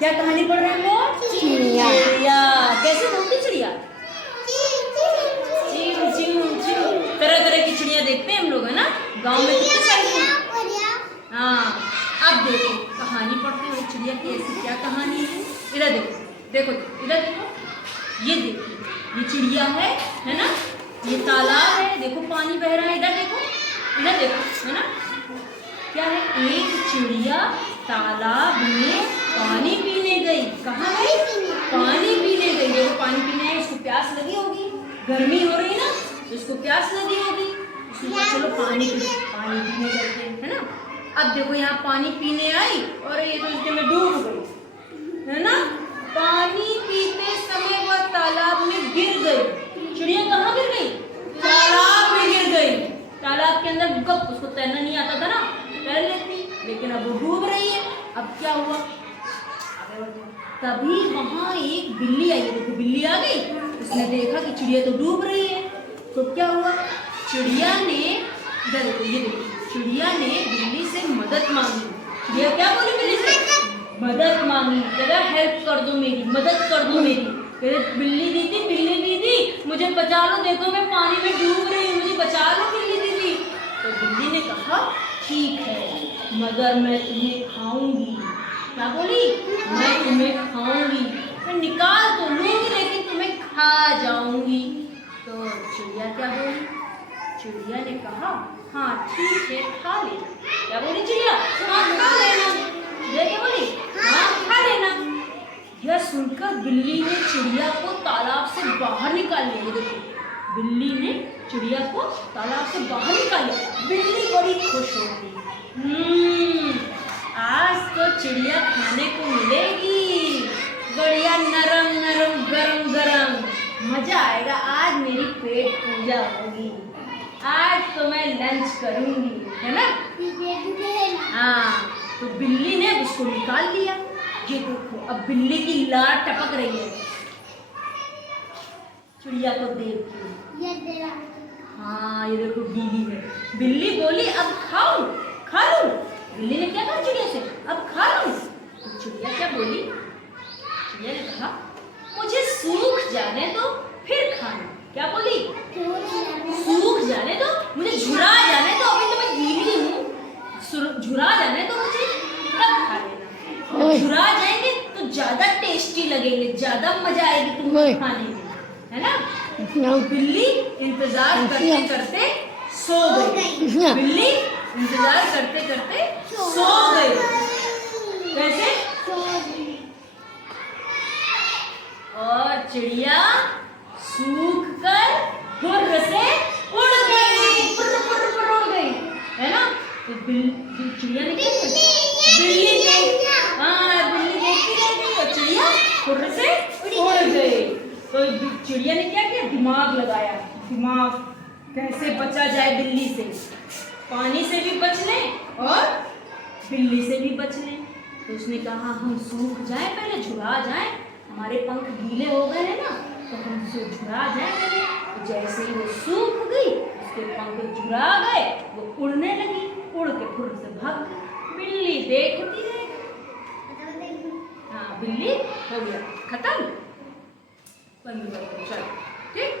क्या कहानी पढ़ रहे हैं हम लोग? चिड़िया। चिड़िया कैसे बोलती चिड़िया? चिव चिव चिव। तरह तरह की चिड़िया देखते हैं हम लोग, है ना, गांव में कितनी सारी। हाँ, अब देखो कहानी पढ़ते हो चिड़िया की, ऐसी क्या कहानी है। इधर देखो, देखो इधर देखो, ये देखो ये चिड़िया है ना, ये तालाब है, देखो पानी बह रहा है, इधर देखो, इधर देखो, है ना, क्या है, एक चिड़िया तालाब में पानी पीने गई। कहाँ गई? पानी पीने गई। देखो पानी पीने है, इसको प्यास लगी होगी, गर्मी हो रही ना, तो इसको प्यास लगी होगी, इसने कहा चलो पानी पीने चलते हैं, है ना। अब देखो यहाँ पानी पीने आई और ये तो इसके में डूब गई, है ना। पानी पीते समय वह तालाब में गिर गई। चिड़िया कहाँ गिर गई? तालाब में गिर गई। तालाब के अंदर गप, उसको तैरना नहीं आता था ना, तैर लेती, लेकिन अब वो डूब रही है। अब क्या हुआ? तभी वहां एक बिल्ली आई। देखो बिल्ली आ गई, उसने देखा कि चिड़िया तो डूब रही है, तो क्या हुआ, चिड़िया ने, इधर देखो, ये देखो, चिड़िया ने बिल्ली से मदद मांगी। चिड़िया क्या बोली बिल्ली से? मदद मांगी, कहता हेल्प कर दो मेरी, मदद कर दो मेरी। कहते बिल्ली दीदी मुझे बचा लो, देखो मैं पानी में डूब रही हूँ, मुझे बचा लो बिल्ली दीदी। तो बिल्ली ने कहा ठीक है, मगर मैं तुम्हें खाऊंगी। क्या बोली? मैं तुम्हें खाऊंगी, मैं निकाल तो लूंगी लेकिन तुम्हें खा जाऊंगी। तो चिड़िया क्या बोली? चिड़िया ने कहा हाँ ठीक है, खा लेना। क्या बोली चिड़िया? हाँ खा लेना। चिड़िया क्या बोली? हाँ खा लेना। यह सुनकर बिल्ली ने चिड़िया को तालाब से बाहर निकाल लिया। ये देखो, बिल्ली ने चिड़िया को तालाब से बाहर निकाल लिया। बिल्ली बड़ी खुश हो गई। आज तो चिड़िया खाने को मिलेगी, बढ़िया नरम नरम गरम गरम, मजा आएगा, आज मेरी पेट पूजा होगी, आज तो मैं लंच करूंगी, है ना। हाँ, तो बिल्ली ने उसको निकाल लिया। ये देखो अब बिल्ली की लार टपक रही है चिड़िया को देख के। हाँ ये देखो गीली है। बिल्ली बोली अब खाऊं, खा लूं। बिल्ली ने क्या कहा चिड़िया से? अब खा लूं। तो चिड़िया क्या बोली? चिड़िया ने कहा मुझे सूख जाने दो फिर खाना। क्या बोली? सूख जाने दो, मुझे झुरा जाने दो, अभी तो मैं गीली हूँ, झुरा जाने दो मुझे, तब खा लेना। झुरा जाएंगे तो ज्यादा टेस्टी लगेंगे, ज्यादा मजा आएगी तुमको खाने में, है ना। तो बिल्ली इंतजार करते करते सो गई। बिल्ली इंतजार करते करते सो गई। कैसे? और चिड़िया सूख कर फुर्र से उड़ गई, फुर्र उड़ गई, है ना। तो चिड़िया ने क्या किया? बिल्ली देखती रहती और चिड़िया फुर्र से उड़ गई। तो चिड़िया ने क्या किया? दिमाग लगाया, दिमाग कैसे बचा जाए बिल्ली से, पानी से भी बच लें और बिल्ली से भी बच लें। तो उसने कहा हम सूख जाए, पहले झुरा जाए, हमारे पंख गीले हो गए हैं ना, तो हम झुरा जाए पहले। तो जैसे ही वो सूख गई, उसके पंख झुरा गए, वो उड़ने लगी, उड़ के फुर्र से भाग गई। बिल्ली देखती रही। हाँ बिल्ली हो गया खत्म, बंद कर दो, चलो ठीक।